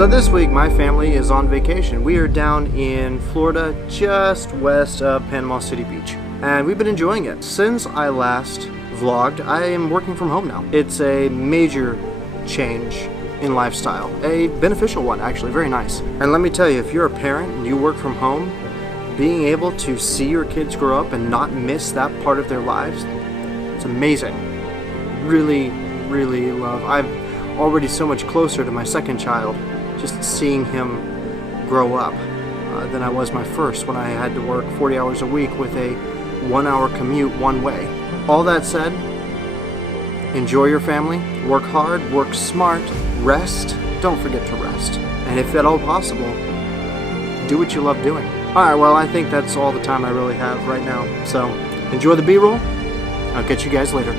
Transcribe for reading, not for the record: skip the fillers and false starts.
So this week my family is on vacation. We are down in Florida, just west of Panama City Beach, and we've been enjoying it. Since I last vlogged, I am working from home now. It's a major change in lifestyle, a beneficial one actually, very nice. And let me tell you, if you're a parent and you work from home, being able to see your kids grow up and not miss that part of their lives, it's amazing. Really, really love. I'm already so much closer to my second child, just seeing him grow up than I was my first, when I had to work 40 hours a week with a 1-hour commute one way. All that said, enjoy your family, work hard, work smart, rest. Don't forget to rest. And if at all possible, do what you love doing. Alright, well, I think that's all the time I really have right now. So enjoy the B-roll. I'll catch you guys later.